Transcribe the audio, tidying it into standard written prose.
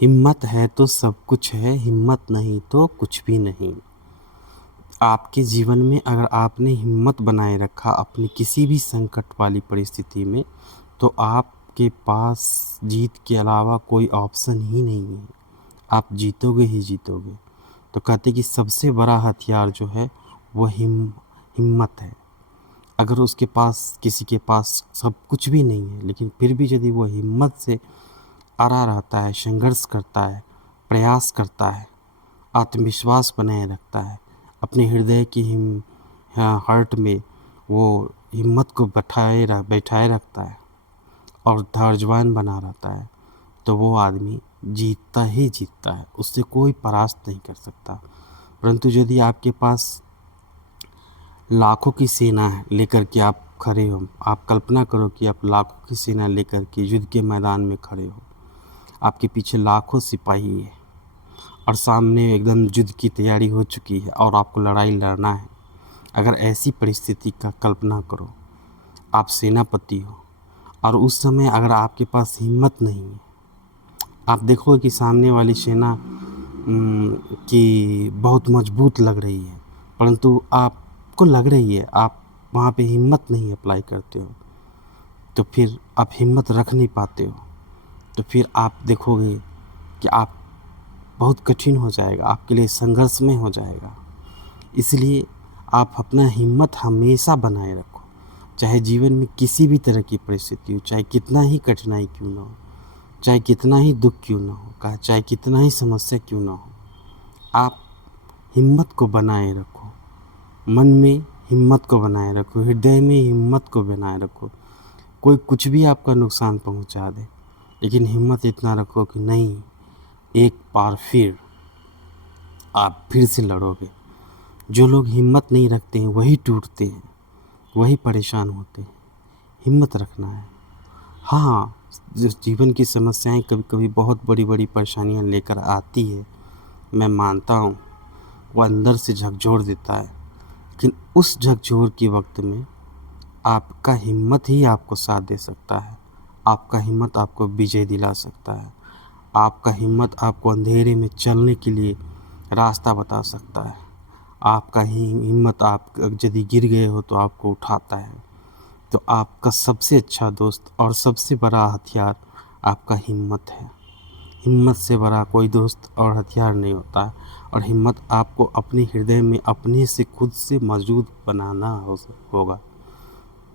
हिम्मत है तो सब कुछ है, हिम्मत नहीं तो कुछ भी नहीं। आपके जीवन में अगर आपने हिम्मत बनाए रखा अपनी किसी भी संकट वाली परिस्थिति में, तो आपके पास जीत के अलावा कोई ऑप्शन ही नहीं है। आप जीतोगे ही जीतोगे। तो कहते कि सबसे बड़ा हथियार जो है वो हिम्मत है। अगर उसके पास किसी के पास सब कुछ भी नहीं है, लेकिन फिर भी यदि वो हिम्मत से अड़ा रहता है, संघर्ष करता है, प्रयास करता है, आत्मविश्वास बनाए रखता है, अपने हृदय की हार्ट में वो हिम्मत को बैठाए रखता है और धैर्यवान बना रहता है, तो वो आदमी जीतता ही जीतता है। उससे कोई परास्त नहीं कर सकता। परंतु यदि आपके पास लाखों की सेना है लेकर के आप खड़े हो, आप कल्पना करो कि आप लाखों की सेना लेकर के युद्ध के मैदान में खड़े हो, आपके पीछे लाखों सिपाही है और सामने एकदम युद्ध की तैयारी हो चुकी है और आपको लड़ाई लड़ना है। अगर ऐसी परिस्थिति का कल्पना करो, आप सेनापति हो और उस समय अगर आपके पास हिम्मत नहीं है, आप देखो कि सामने वाली सेना कि बहुत मजबूत लग रही है, परंतु आपको लग रही है, आप वहाँ पे हिम्मत नहीं अप्लाई करते हो, तो फिर आप हिम्मत रख नहीं पाते हो। तो फिर आप देखोगे कि आप बहुत कठिन हो जाएगा, आपके लिए संघर्षमय हो जाएगा। इसलिए आप अपना हिम्मत हमेशा बनाए रखो, चाहे जीवन में किसी भी तरह की परिस्थिति हो, चाहे कितना ही कठिनाई क्यों ना हो, चाहे कितना ही दुख क्यों ना हो, चाहे कितना ही समस्या क्यों ना हो, आप हिम्मत को बनाए रखो। मन में हिम्मत को बनाए रखो, हृदय में हिम्मत को बनाए रखो। कोई कुछ भी आपका नुकसान पहुंचा दे, लेकिन हिम्मत इतना रखो कि नहीं, एक बार फिर आप फिर से लड़ोगे। जो लोग हिम्मत नहीं रखते हैं वही टूटते हैं, वही परेशान होते हैं। हिम्मत रखना है। हाँ, जो जीवन की समस्याएं कभी कभी बहुत बड़ी बड़ी परेशानियां लेकर आती है, मैं मानता हूँ, वो अंदर से झकझोर देता है, लेकिन उस झकझोर के वक्त में आपका हिम्मत ही आपको साथ दे सकता है। आपका हिम्मत आपको विजय दिला सकता है। आपका हिम्मत आपको अंधेरे में चलने के लिए रास्ता बता सकता है। आपका ही हिम्मत, आप यदि गिर गए हो तो आपको उठाता है। तो आपका सबसे अच्छा दोस्त और सबसे बड़ा हथियार आपका हिम्मत है। हिम्मत से बड़ा कोई दोस्त और हथियार नहीं होता है। और हिम्मत आपको अपने हृदय में अपने से खुद से मौजूद बनाना होगा।